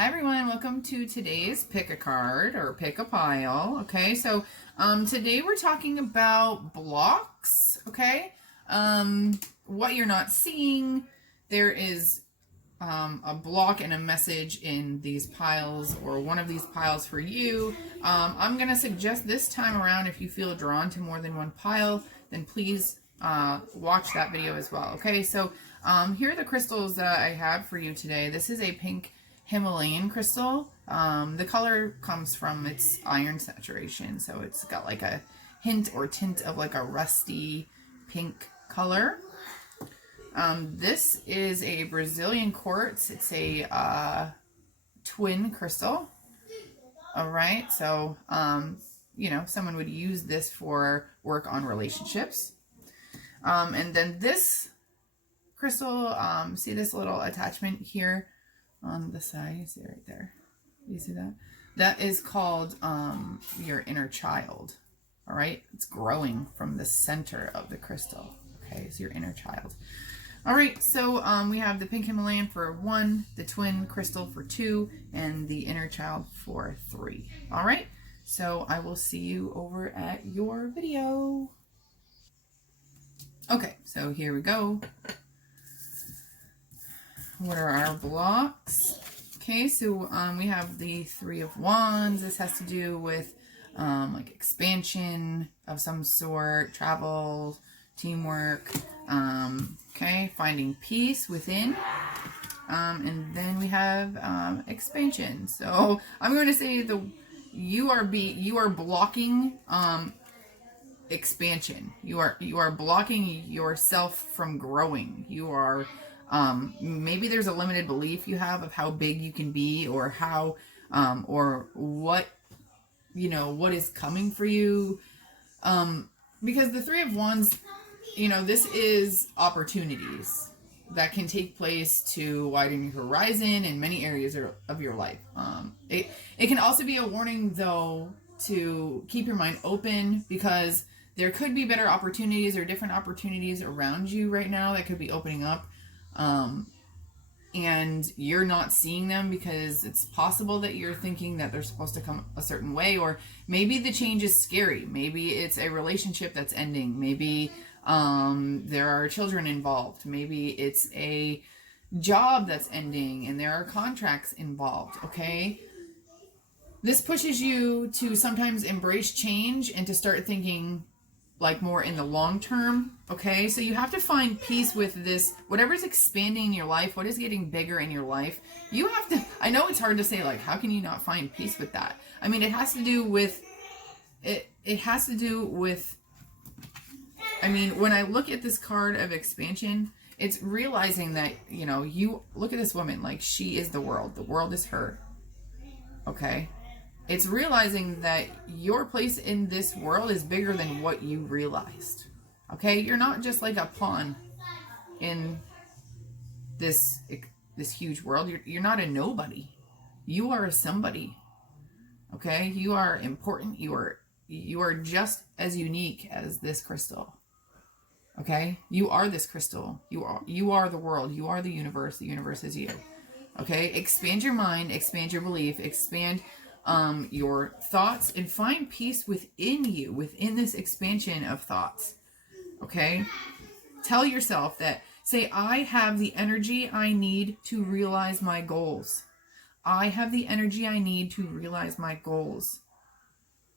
Hi everyone, welcome to today's pick a card or pick a pile. Okay, so today we're talking about blocks. Okay, what you're not seeing. There is a block and a message in these piles or one of these piles for you. I'm going to suggest this time around, if you feel drawn to more than one pile, then please watch that video as well. Okay, so here are the crystals that I have for you today. This is a pink Himalayan crystal. The color comes from its iron saturation, so it's got like a hint or tint of like a rusty pink color. This is a Brazilian quartz. It's a twin crystal. All right, so you know, someone would use this for work on relationships. And then this crystal, see this little attachment here on the side? You see it right there. You see that? That is called your inner child. All right, it's growing from the center of the crystal. Okay, it's your inner child. All right, so we have the pink Himalayan for 1, the twin crystal for 2, and the inner child for 3. All right, so I will see you over at your video. Okay, so here we go. What are our blocks? Okay, so we have the 3 of Wands. This has to do with like expansion of some sort, travel, teamwork, okay, finding peace within. And then we have expansion. So I'm going to say you are blocking expansion. You are blocking yourself from growing. You are maybe there's a limited belief you have of how big you can be, or how or what, you know, what is coming for you, because the 3 of Wands, you know, this is opportunities that can take place to widen your horizon in many areas of your life. It can also be a warning, though, to keep your mind open, because there could be better opportunities or different opportunities around you right now that could be opening up, and you're not seeing them because it's possible that you're thinking that they're supposed to come a certain way, or maybe the change is scary. Maybe it's a relationship that's ending. Maybe there are children involved. Maybe it's a job that's ending and there are contracts involved. Okay, this pushes you to sometimes embrace change and to start thinking like more in the long term. Okay, so you have to find peace with this, whatever's expanding in your life, what is getting bigger in your life. You have to, I know it's hard to say, like, how can you not find peace with that? I mean, it has to do with I mean, when I look at this card of expansion, it's realizing that, you know, you look at this woman, like, she is the world is her. Okay, it's realizing that your place in this world is bigger than what you realized. Okay, you're not just like a pawn in this huge world. You're not a nobody. You are a somebody. Okay, you are important. You are just as unique as this crystal. Okay, you are this crystal. You are the world. You are the universe. The universe is you. Okay, expand your mind, expand your belief, expand your thoughts, and find peace within you, within this expansion of thoughts. Okay, tell yourself that, say, I have the energy I need to realize my goals. I have the energy I need to realize my goals.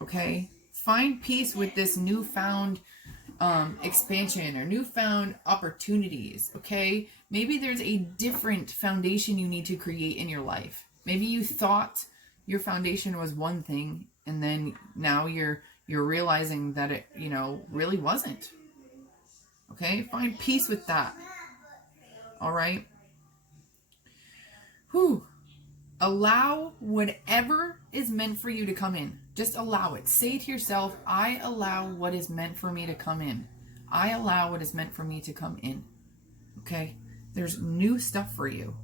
Okay, find peace with this newfound expansion or newfound opportunities. Okay, maybe there's a different foundation you need to create in your life. Maybe you thought your foundation was one thing, and then now you're realizing that it, you know, really wasn't. Okay, find peace with that. All right. Whew. Allow whatever is meant for you to come in. Just allow it. Say to yourself, I allow what is meant for me to come in. I allow what is meant for me to come in. Okay? There's new stuff for you.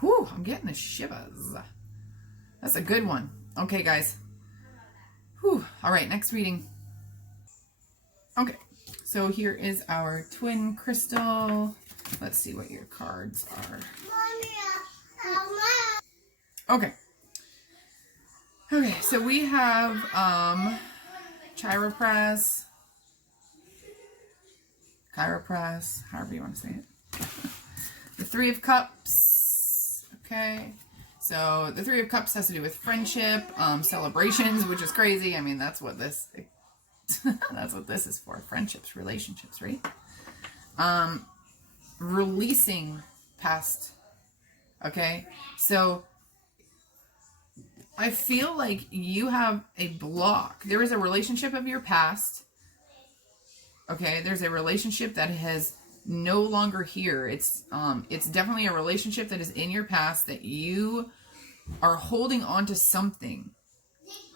Whew, I'm getting the shivers. That's a good one. Okay, guys. Whew. All right, next reading. Okay, so here is our twin crystal. Let's see what your cards are. Okay. Okay, so we have chiropress, however you want to say it. The Three of Cups. Okay. So the Three of Cups has to do with friendship, celebrations, which is crazy. I mean, that's what this that's what this is for. Friendships, relationships, right? Releasing past. Okay. So I feel like you have a block. There is a relationship of your past. Okay, there's a relationship that is no longer here. It's definitely a relationship that is in your past that you are holding on to something.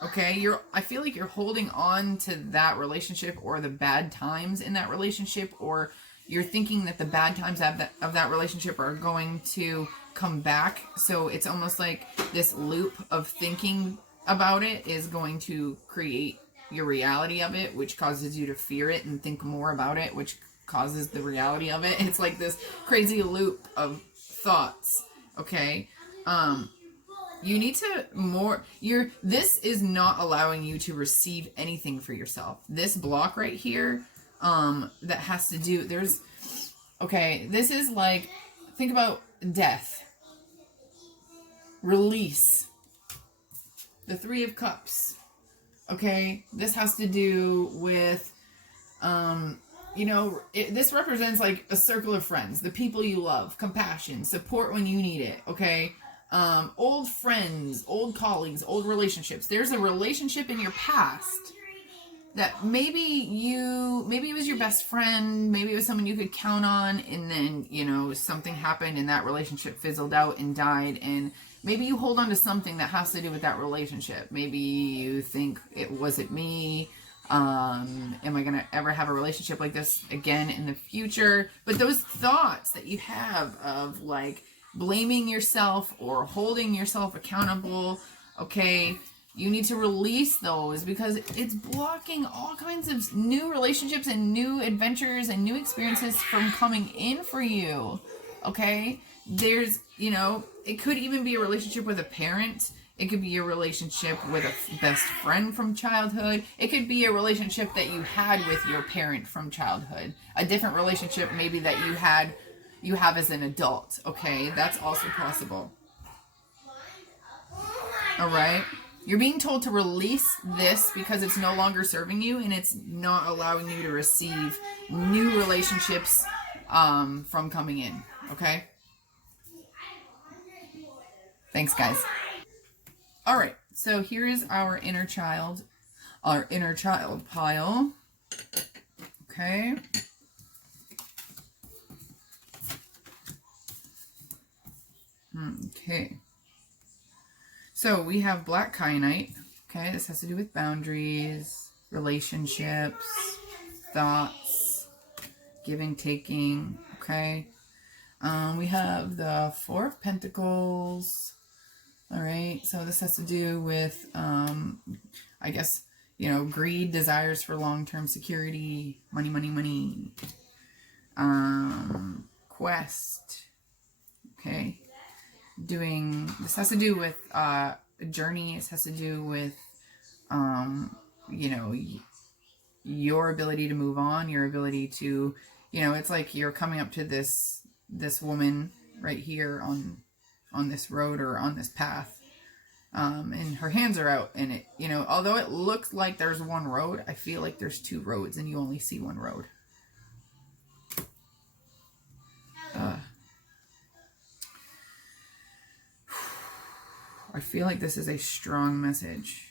Okay, I feel like you're holding on to that relationship or the bad times in that relationship, or you're thinking that the bad times of that relationship are going to come back. So it's almost like this loop of thinking about it is going to create your reality of it, which causes you to fear it and think more about it, which causes the reality of it. It's like this crazy loop of thoughts. Okay. You need to this is not allowing you to receive anything for yourself. This block right here, that has to do, this is like, think about death, release, the Three of Cups. Okay. This has to do with, this represents like a circle of friends, the people you love, compassion, support when you need it. Okay. Old friends, old colleagues, old relationships. There's a relationship in your past that maybe it was your best friend, maybe it was someone you could count on, and then, something happened and that relationship fizzled out and died, and maybe you hold on to something that has to do with that relationship. Maybe you think, was it me? Am I going to ever have a relationship like this again in the future? But those thoughts that you have of like blaming yourself or holding yourself accountable, okay, you need to release those because it's blocking all kinds of new relationships and new adventures and new experiences from coming in for you. Okay, there's, it could even be a relationship with a parent. It could be a relationship with a best friend from childhood. It could be a relationship that you had with your parent from childhood. A different relationship maybe that you have as an adult. Okay, that's also possible. All right. You're being told to release this because it's no longer serving you and it's not allowing you to receive new relationships from coming in. Okay? Thanks, guys. All right. So here is our inner child pile. Okay. Okay. So we have black kyanite. Okay, this has to do with boundaries, relationships, thoughts, giving, taking. Okay. We have the Four of Pentacles. All right. So this has to do with, I guess, greed, desires for long-term security, money. Quest. Okay. This has to do with a journey. This has to do with your ability to move on, your ability to, it's like you're coming up to this woman right here on this road or on this path, and her hands are out, and it, although it looks like there's one road, I feel like there's two roads and you only see one road. I feel like this is a strong message.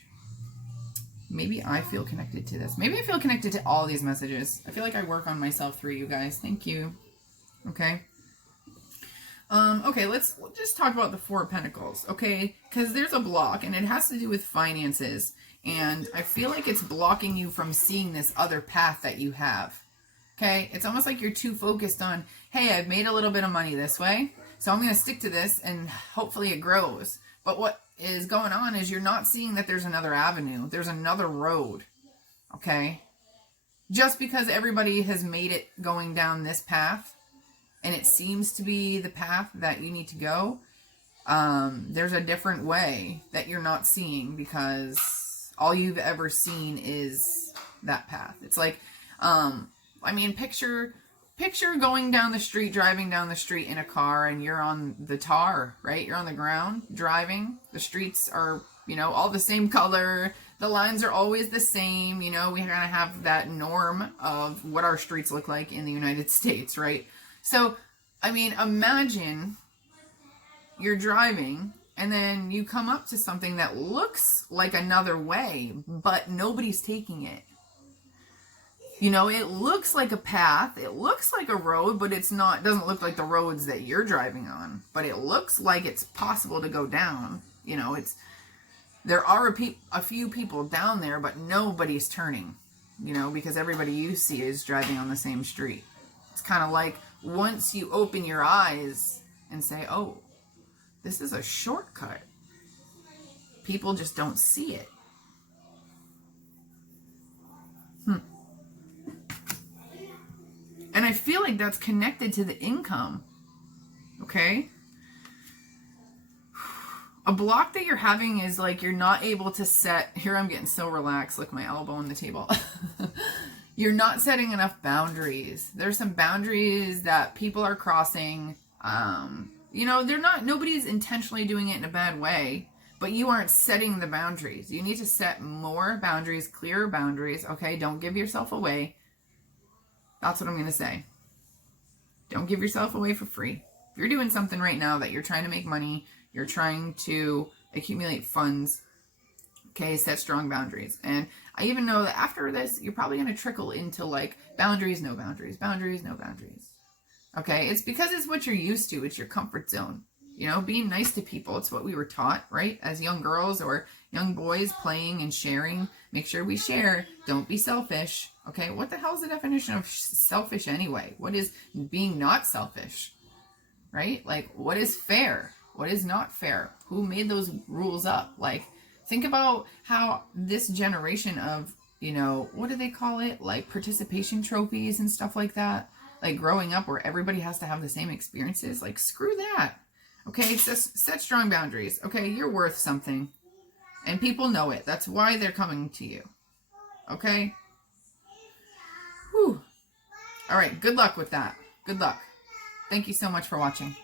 Maybe I feel connected to this. Maybe I feel connected to all these messages. I feel like I work on myself through you guys. Thank you. Okay. Okay, let's just talk about the Four of Pentacles, okay? Because there's a block, and it has to do with finances. And I feel like it's blocking you from seeing this other path that you have. Okay? It's almost like you're too focused on, hey, I've made a little bit of money this way, so I'm going to stick to this, and hopefully it grows. But what is going on is you're not seeing that there's another avenue. There's another road. Okay? Just because everybody has made it going down this path, and it seems to be the path that you need to go, There's a different way that you're not seeing because all you've ever seen is that path. It's like, I mean, picture going down the street, driving down the street in a car, and you're on the tar, right? You're on the ground driving. The streets are, you know, all the same color. The lines are always the same. You know, we kind of have that norm of what our streets look like in the United States, right? So, I mean, imagine you're driving and then you come up to something that looks like another way, but nobody's taking it. You know, it looks like a path, it looks like a road, but it's not, doesn't look like the roads that you're driving on, but it looks like it's possible to go down. You know, there are a few people down there, but nobody's turning, you know, because everybody you see is driving on the same street. It's kind of like once you open your eyes and say, oh, this is a shortcut, people just don't see it. And I feel like that's connected to the income. Okay? A block that you're having is like you're not able to set... Here I'm getting so relaxed, like my elbow on the table. You're not setting enough boundaries. There's some boundaries that people are crossing. You know, nobody's intentionally doing it in a bad way, but you aren't setting the boundaries. You need to set more boundaries, clearer boundaries. Okay? Don't give yourself away. That's what I'm going to say. Don't give yourself away for free. If you're doing something right now that you're trying to make money, you're trying to accumulate funds, okay, set strong boundaries. And I even know that after this, you're probably going to trickle into like boundaries, no boundaries, boundaries, no boundaries. Okay, it's because it's what you're used to. It's your comfort zone. You know, being nice to people. It's what we were taught, right? As young girls or young boys, playing and sharing. Make sure we share. Don't be selfish. Okay, what the hell is the definition of selfish anyway? What is being not selfish? Right? Like, what is fair? What is not fair? Who made those rules up? Like, think about how this generation of, you know, what do they call it? Like participation trophies and stuff like that. Like growing up where everybody has to have the same experiences. Like, screw that. Okay, set strong boundaries. Okay, you're worth something. And people know it. That's why they're coming to you. Okay? Whew. All right, good luck with that. Good luck. Thank you so much for watching.